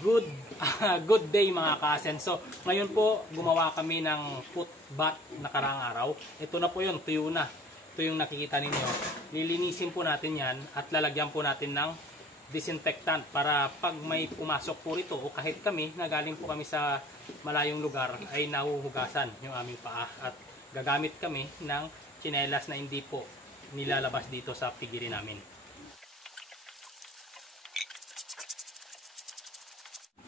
Good good day mga ka-Asenso. Ngayon po gumawa kami ng footbath nakaraang araw. Ito na po yun, tuyo na. Ito yung nakikita ninyo. Lilinisin po natin yan at lalagyan po natin ng disinfectant para pag may pumasok po rito o kahit kami na galing po kami sa malayong lugar ay nahuhugasan yung aming paa at gagamit kami ng tsinelas na hindi po nilalabas dito sa pigiri namin.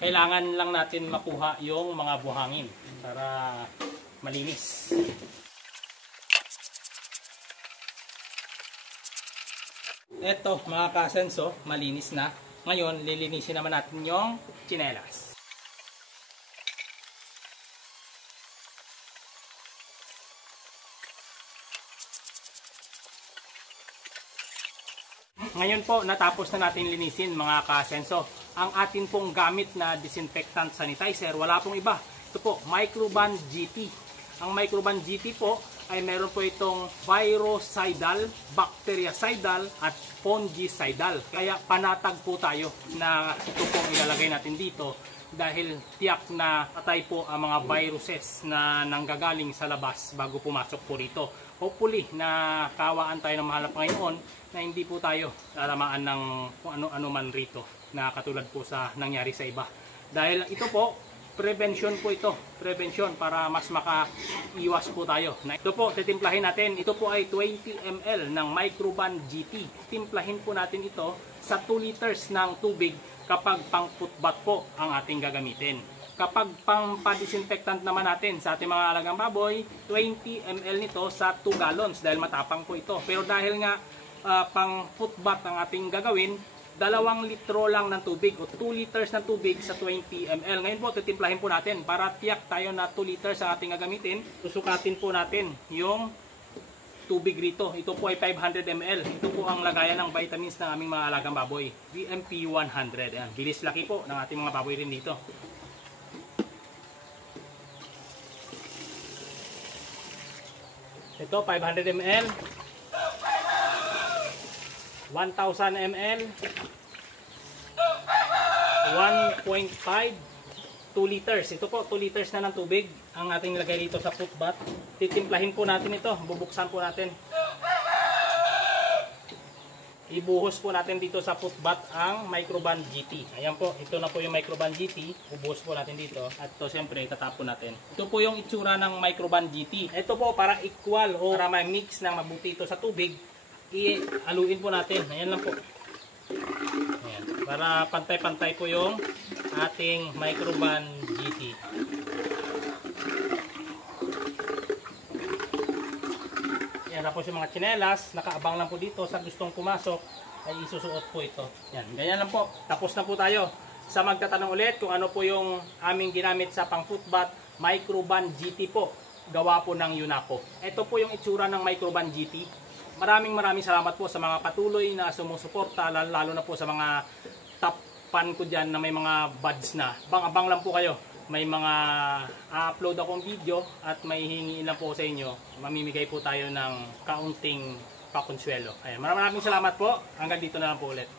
Kailangan lang natin makuha yung mga buhangin para malinis. Eto mga ka-Asenso, malinis na. Ngayon, lilinisin naman natin yung tsinelas. Ngayon po, natapos na natin linisin mga ka-Asenso. Ang atin pong gamit na disinfectant sanitizer, wala pong iba. Ito po, Microban GT. Ang Microban GT po ay meron po itong virucidal, bactericidal at fungicidal. Kaya panatag po tayo na ito pong ilalagay natin dito dahil tiyak na patay po ang mga viruses na nanggagaling sa labas bago pumasok po rito. Hopefully na kawaan tayo ng mahal na Panginoon na hindi po tayo lalamaan ng kung ano-ano man rito na katulad po sa nangyari sa iba. Dahil ito po, prevention po ito. Prevention para mas makaiwas po tayo. Ito po, titimplahin natin. Ito po ay 20 ml ng Microban GT. Timplahin po natin ito sa 2 liters ng tubig kapag pang footbath po ang ating gagamitin. Kapag pang pa-disinfectant naman natin sa ating mga alagang baboy, 20 ml nito sa 2 gallons dahil matapang po ito. Pero dahil nga pang footbath ang ating gagawin, 2 litro lang ng tubig o 2 liters ng tubig sa 20 ml. Ngayon po, titimplahin po natin para tiyak tayo na 2 liters ang ating gagamitin. Susukatin po natin yung tubig rito. Ito po ay 500 ml. Ito po ang lagayan ng vitamins ng aming mga alagang baboy. VMP 100. Ayan. Bilis laki po ng ating mga baboy rin dito. Ito, 500 ml. 1,000 ml, 1.5, 2 liters. Ito po, 2 liters na ng tubig ang ating lagay dito sa footbath. Titimplahin po natin ito, bubuksan po natin. Ibuhos po natin dito sa footbath ang Microban GT. Ayan po, ito na po yung Microban GT. Ubuhos po natin dito at ito siyempre itatapon natin. Ito po yung itsura ng Microban GT. Ito po para equal o para may mix ng mabuti ito sa tubig. I-aluin po natin. Ayan lang po. Ayan. Para pantay-pantay po yung ating Microban GT. Ayan. Tapos yung mga tsinelas, nakaabang lang po dito sa gustong pumasok ay isusuot po ito. Ayan. Ganyan lang po. Tapos na po tayo. Sa magtatanong ulit kung ano po yung aming ginamit sa pang footbath, Microban GT po. Gawa po ng Yunaco. Ito po yung itsura ng Microban GT. Maraming salamat po sa mga patuloy na sumusuporta, lalo na po sa mga top fan ko dyan na may mga buds na. Abang lang po kayo. May mga upload akong video at may hihingiin lang po sa inyo. Mamimigay po tayo ng kaunting pakonsuelo. Ayan, maraming salamat po. Hanggang dito na lang po ulit.